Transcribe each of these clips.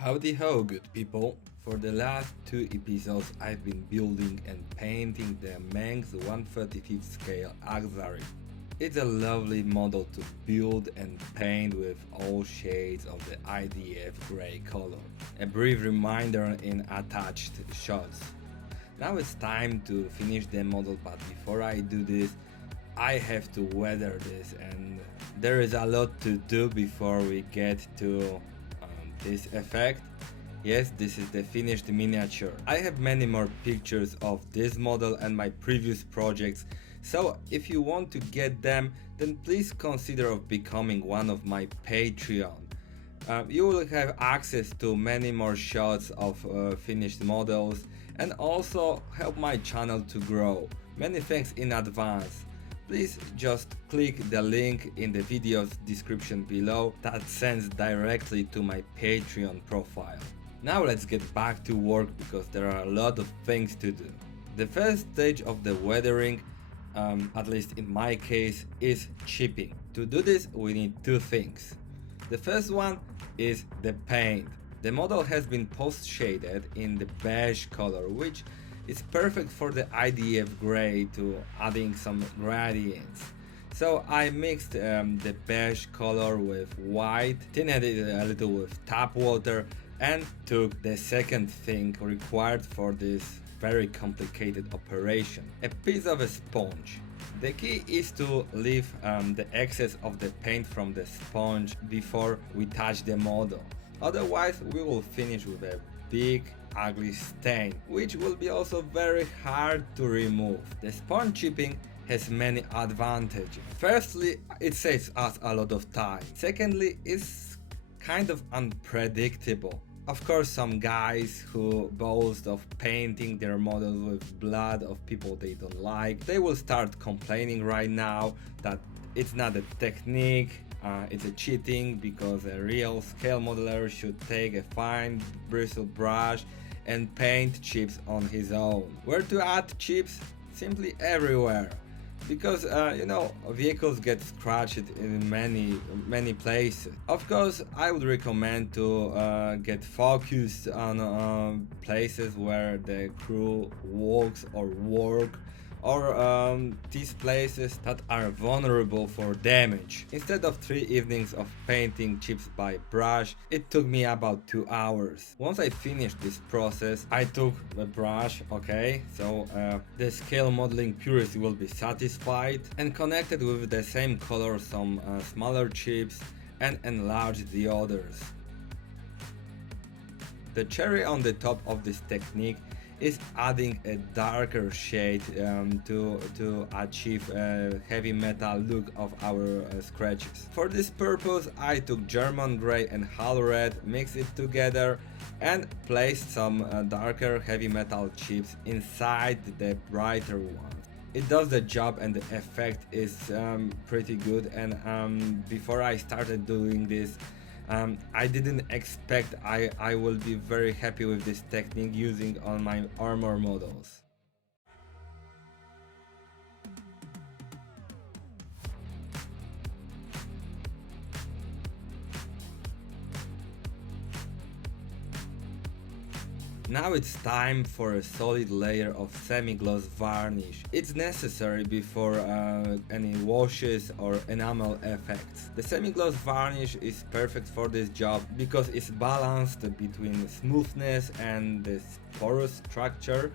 Howdy-ho, good people! For the last two episodes I've been building and painting the Meng's 1/35 scale Achzarit. It's a lovely model to build and paint with all shades of the IDF grey color. A brief reminder in attached shots. Now it's time to finish the model, but before I do this I have to weather this, and there is a lot to do before we get to this effect. Yes, this is the finished miniature. I have many more pictures of this model and my previous projects, so if you want to get them, then please consider of becoming one of my Patreon. You will have access to many more shots of finished models and also help my channel to grow. Many thanks in advance. Please just click the link in the video's description below that sends directly to my Patreon profile. Now let's get back to work because there are a lot of things to do. The first stage of the weathering, at least in my case, is chipping. To do this we need two things. The first one is the paint. The model has been post-shaded in the beige color, which is perfect for the IDF gray to adding some gradients. So I mixed the beige color with white, thinned it a little with tap water, and took the second thing required for this very complicated operation, a piece of a sponge. The key is to leave the excess of the paint from the sponge before we touch the model. Otherwise we will finish with a big ugly stain, which will be also very hard to remove. The sponge chipping has many advantages. Firstly, it saves us a lot of time. Secondly, it's kind of unpredictable. Of course, some guys who boast of painting their models with blood of people they don't like, they will start complaining right now that it's not a technique, it's a cheating, because a real scale modeler should take a fine bristle brush and paint chips on his own. Where to add chips? Simply everywhere. Because vehicles get scratched in many places. Of course, I would recommend to get focused on places where the crew walks or work, or these places that are vulnerable for damage. Instead of 3 evenings of painting chips by brush, it took me about 2 hours. Once I finished this process, I took the brush, so the scale modeling purist will be satisfied, and connected with the same color some smaller chips and enlarged the others. The cherry on the top of this technique is adding a darker shade to achieve a heavy metal look of our scratches. For this purpose I took German grey and Hull red, mixed it together and placed some darker heavy metal chips inside the brighter ones. It does the job and the effect is pretty good, and before I started doing this I didn't expect I will be very happy with this technique using on my armor models. Now it's time for a solid layer of semi-gloss varnish. It's necessary before any washes or enamel effects. The semi-gloss varnish is perfect for this job because it's balanced between smoothness and the porous structure.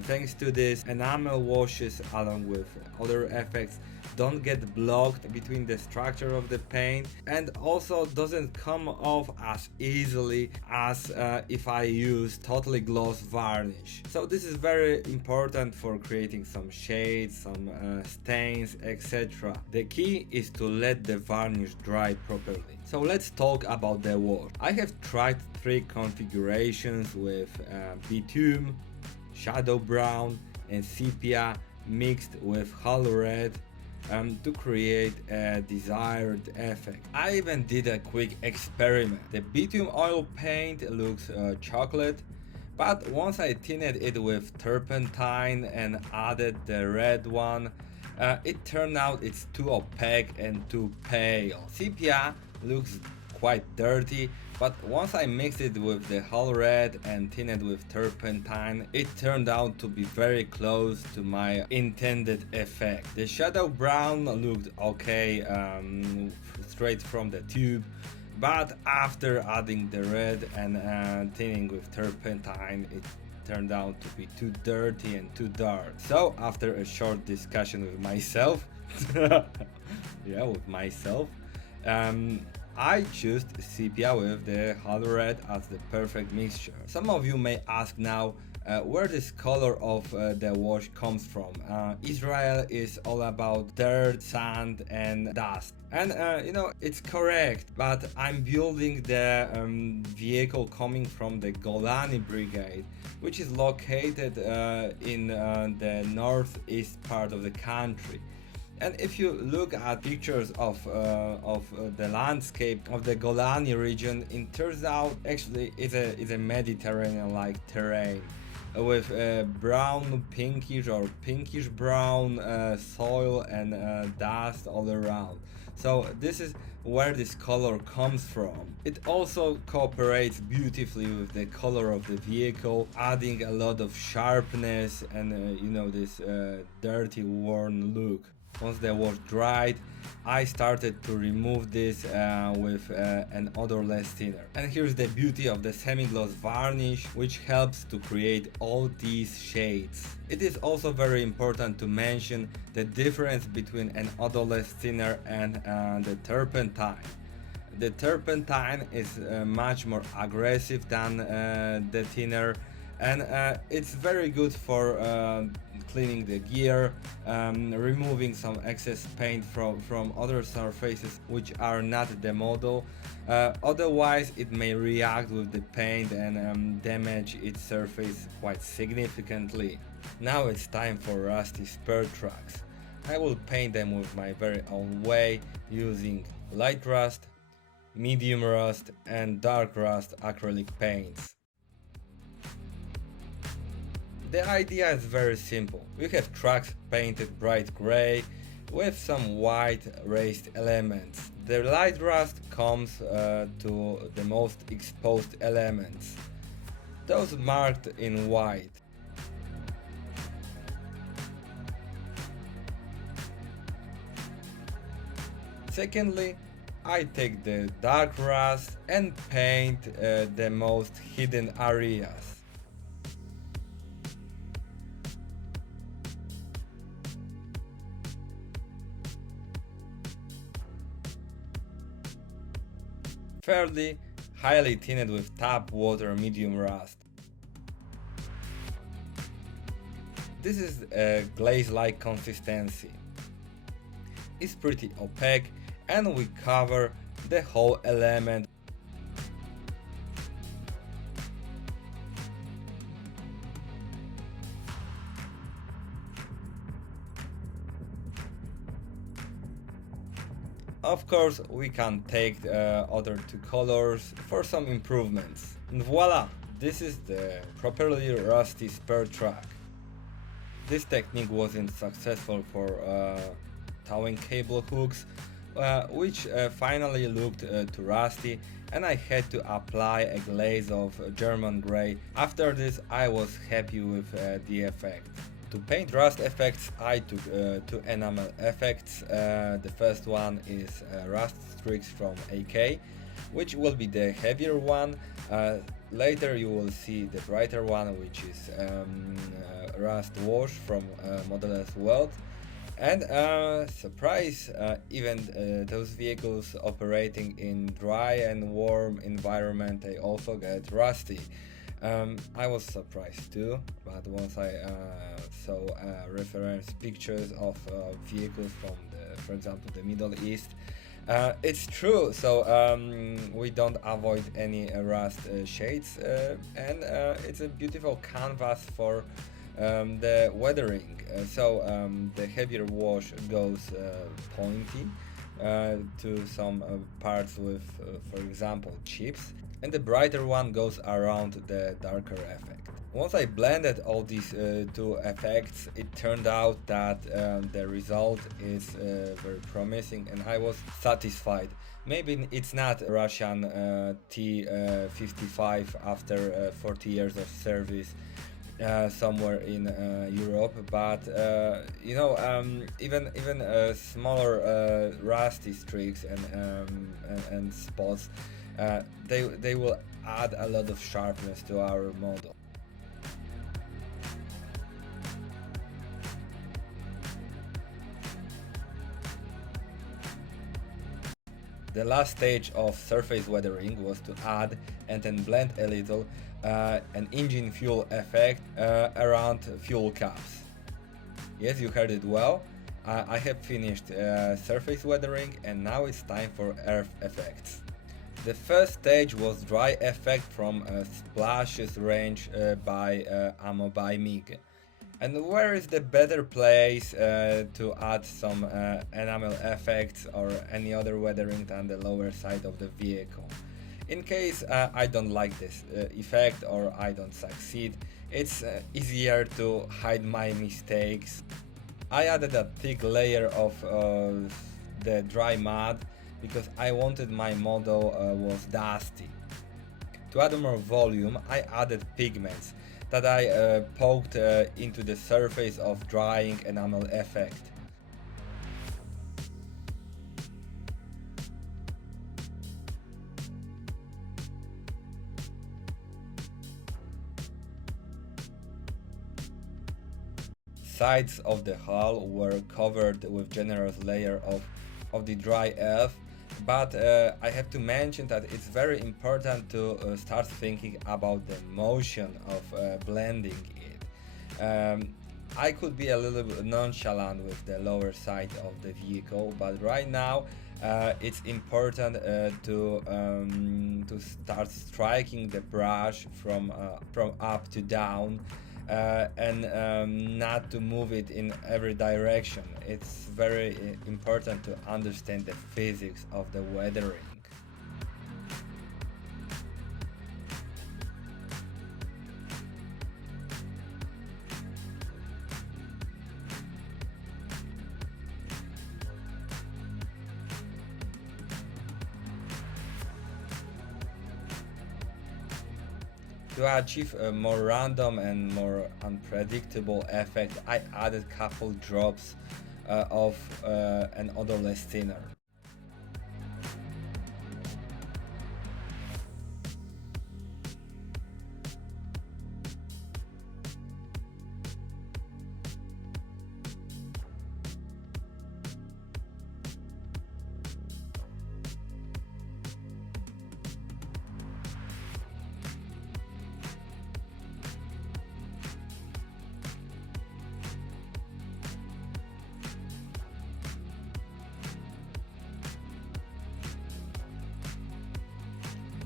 Thanks to this, enamel washes along with other effects don't get blocked between the structure of the paint, and also doesn't come off as easily as if I use totally gloss varnish. So this is very important for creating some shades, some stains, etc. The key is to let the varnish dry properly. So let's talk about the wash. I have tried 3 configurations with bitumen, shadow brown and sepia mixed with hull red to create a desired effect. I even did a quick experiment. The bitumen oil paint looks chocolate, but once I thinned it with turpentine and added the red one, it turned out it's too opaque and too pale. Sepia looks quite dirty, but once I mixed it with the whole red and thinned it with turpentine, it turned out to be very close to my intended effect. The shadow brown looked okay straight from the tube, but after adding the red and thinning with turpentine, it turned out to be too dirty and too dark. So after a short discussion with myself, yeah, with myself, I choose sepia with the hot red as the perfect mixture. Some of you may ask now where this color of the wash comes from. Israel is all about dirt, sand and dust. And you know, it's correct, but I'm building the vehicle coming from the Golani Brigade, which is located in the northeast part of the country. And if you look at pictures of the landscape of the Golani region, it turns out actually it's a Mediterranean-like terrain with brown, pinkish or pinkish brown soil and dust all around. So this is where this color comes from. It also cooperates beautifully with the color of the vehicle, adding a lot of sharpness and you know, this dirty, worn look. Once the wash dried, I started to remove this with an odorless thinner. And here's the beauty of the semi-gloss varnish, which helps to create all these shades. It is also very important to mention the difference between an odorless thinner and the turpentine. The turpentine is much more aggressive than the thinner, and it's very good for cleaning the gear, removing some excess paint from other surfaces which are not the model. Otherwise it may react with the paint and damage its surface quite significantly. Now it's time for rusty spur tracks. I will paint them with my very own way using light rust, medium rust and dark rust acrylic paints. The idea is very simple. We have tracks painted bright gray with some white raised elements. The light rust comes to the most exposed elements, those marked in white. Secondly, I take the dark rust and paint the most hidden areas. Thirdly, highly thinned with tap water medium rust. This is a glaze-like consistency. It's pretty opaque and we cover the whole element. Of course, we can take the other two colors for some improvements. And voila! This is the properly rusty spur track. This technique wasn't successful for towing cable hooks, which finally looked too rusty, and I had to apply a glaze of German grey. After this, I was happy with the effect. To paint rust effects, I took two enamel effects. The first one is rust streaks from AK, which will be the heavier one. Later you will see the brighter one, which is rust wash from Modeller's World. And surprise, even those vehicles operating in dry and warm environment, they also get rusty. I was surprised too, but once I saw reference pictures of vehicles from for example, the Middle East, it's true. So we don't avoid any rust shades, and it's a beautiful canvas for the weathering. So the heavier wash goes pointy to some parts with, for example, chips, and the brighter one goes around the darker effect. Once I blended all these two effects, it turned out that the result is very promising and I was satisfied. Maybe it's not Russian T55 after 40 years of service somewhere in Europe, but even smaller rusty streaks and spots, they will add a lot of sharpness to our model. The last stage of surface weathering was to add and then blend a little an engine fuel effect around fuel caps. Yes, you heard it well. I have finished surface weathering and now it's time for earth effects. The first stage was dry effect from splashes range by Ammo by Meng. And where is the better place to add some enamel effects or any other weathering than the lower side of the vehicle? In case I don't like this effect or I don't succeed, it's easier to hide my mistakes. I added a thick layer of the dry mud because I wanted my model was dusty. To add more volume, I added pigments that I poked into the surface of drying enamel effect. Sides of the hull were covered with generous layer of the dry earth, but I have to mention that it's very important to start thinking about the motion of blending it. I could be a little bit nonchalant with the lower side of the vehicle, but right now it's important to start striking the brush from up to down. And not to move it in every direction. It's very important to understand the physics of the weathering. To achieve a more random and more unpredictable effect, I added couple drops of an odorless thinner.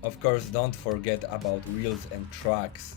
Of course, don't forget about wheels and tracks.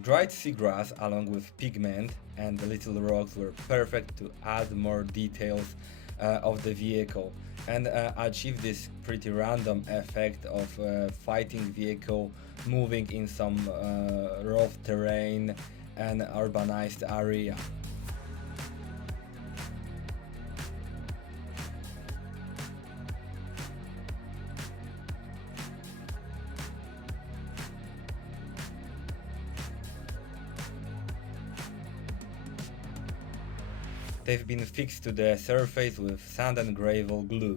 Dried seagrass along with pigment and the little rocks were perfect to add more details of the vehicle and achieve this pretty random effect of fighting vehicle moving in some rough terrain and urbanized area. They've been fixed to the surface with sand and gravel glue.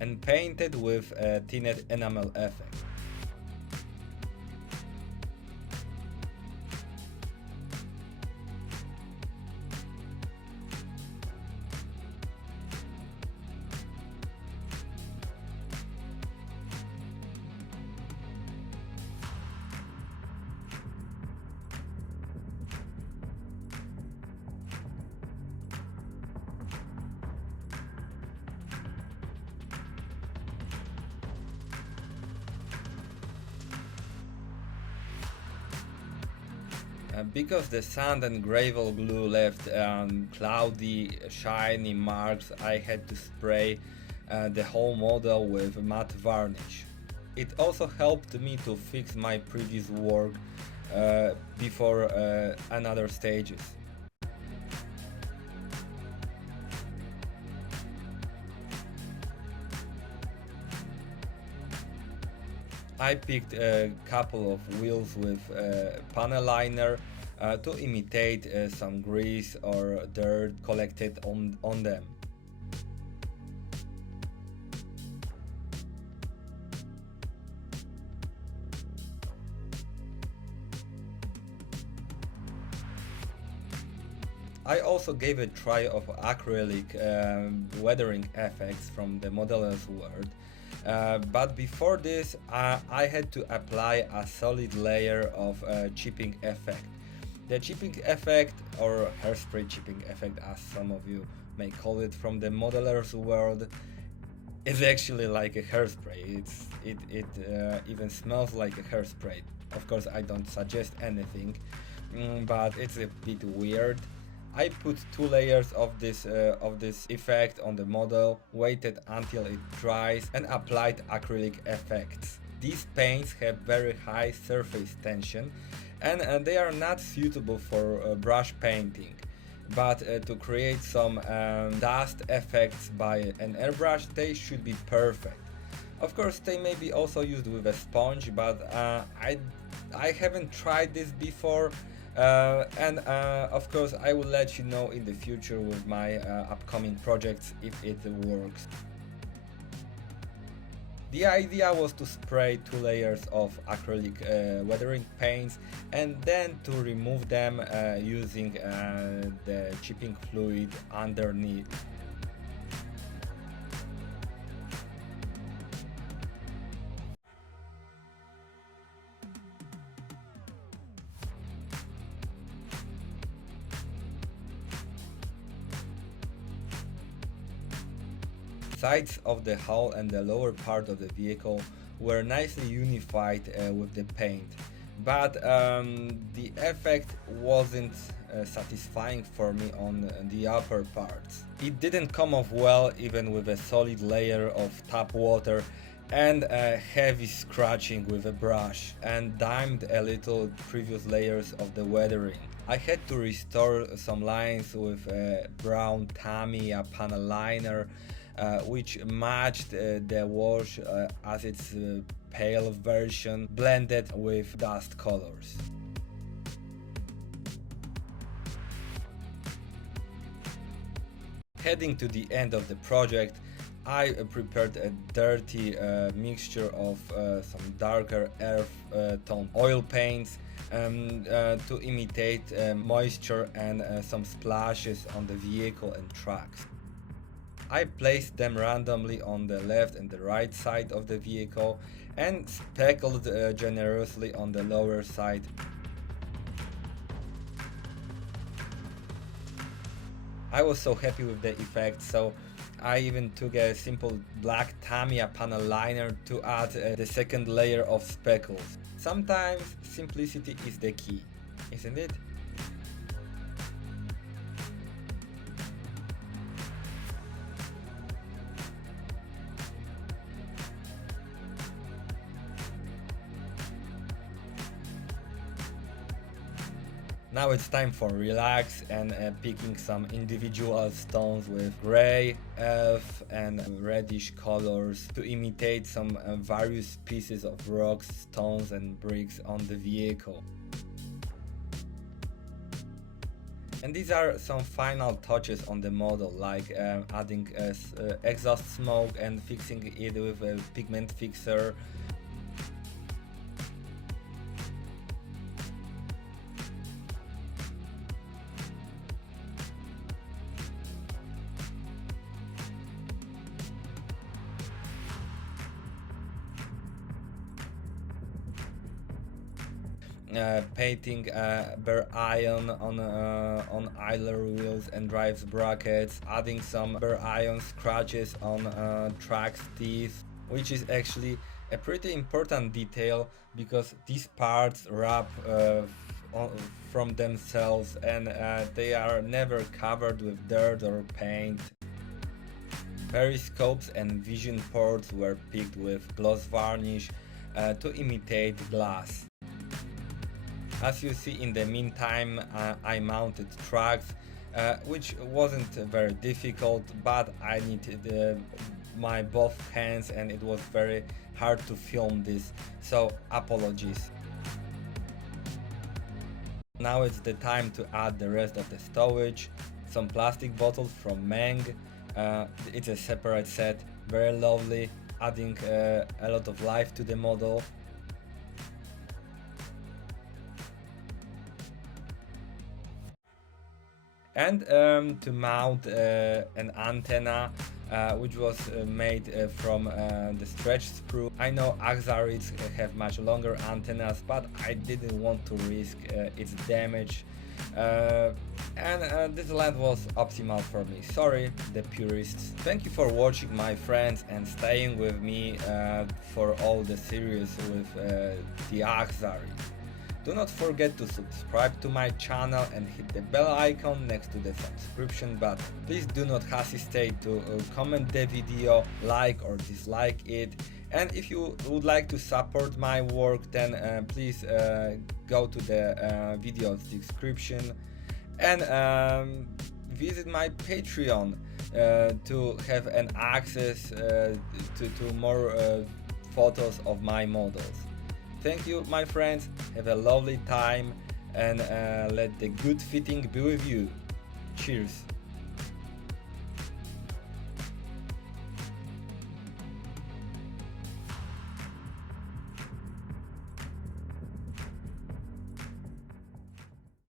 And painted with a tinted enamel effect. Because the sand and gravel glue left cloudy, shiny marks, I had to spray the whole model with matte varnish. It also helped me to fix my previous work before another stages. I picked a couple of wheels with panel liner to imitate some grease or dirt collected on them. I also gave a try of acrylic weathering effects from the modeler's world. But before this, I had to apply a solid layer of chipping effect. The chipping effect, or hairspray chipping effect as some of you may call it from the modeler's world, is actually like a hairspray. It even smells like a hairspray. Of course, I don't suggest anything, but it's a bit weird. I put 2 layers of this effect on the model, waited until it dries and applied acrylic effects. These paints have very high surface tension and they are not suitable for brush painting. But to create some dust effects by an airbrush, they should be perfect. Of course, they may be also used with a sponge, but I haven't tried this before. And of course I will let you know in the future with my upcoming projects if it works. The idea was to spray 2 layers of acrylic weathering paints and then to remove them using the chipping fluid underneath. Sides of the hull and the lower part of the vehicle were nicely unified with the paint, but the effect wasn't satisfying for me on the upper parts. It didn't come off well even with a solid layer of tap water and heavy scratching with a brush, and dimmed a little previous layers of the weathering. I had to restore some lines with a brown Tamiya panel liner which matched the wash as its pale version blended with dust colors. Heading to the end of the project, I prepared a dirty mixture of some darker earth tone oil paints to imitate moisture and some splashes on the vehicle and tracks. I placed them randomly on the left and the right side of the vehicle and speckled generously on the lower side. I was so happy with the effect, so I even took a simple black Tamiya panel liner to add the second layer of speckles. Sometimes simplicity is the key, isn't it? Now it's time for relax and picking some individual stones with gray, earth and reddish colors to imitate some various pieces of rocks, stones and bricks on the vehicle. And these are some final touches on the model, like adding exhaust smoke and fixing it with a pigment fixer. Painting bare iron on idler wheels and drives brackets, adding some bare iron scratches on tracks teeth, which is actually a pretty important detail because these parts wrap from themselves and they are never covered with dirt or paint. Periscopes and vision ports were picked with gloss varnish to imitate glass. As you see, in the meantime, I mounted tracks, which wasn't very difficult, but I needed my both hands and it was very hard to film this, so apologies. Now it's the time to add the rest of the stowage. Some plastic bottles from Meng. It's a separate set, very lovely, adding a lot of life to the model. And to mount an antenna which was made from the stretch sprue. I know Achzarits have much longer antennas, but I didn't want to risk its damage. And this length was optimal for me. Sorry, the purists. Thank you for watching, my friends, and staying with me for all the series with the Achzarit. Do not forget to subscribe to my channel and hit the bell icon next to the subscription button. Please do not hesitate to comment the video, like or dislike it. And if you would like to support my work, then please go to the video's description and visit my Patreon to have an access to more photos of my models. Thank you, my friends, have a lovely time and let the good fitting be with you. Cheers!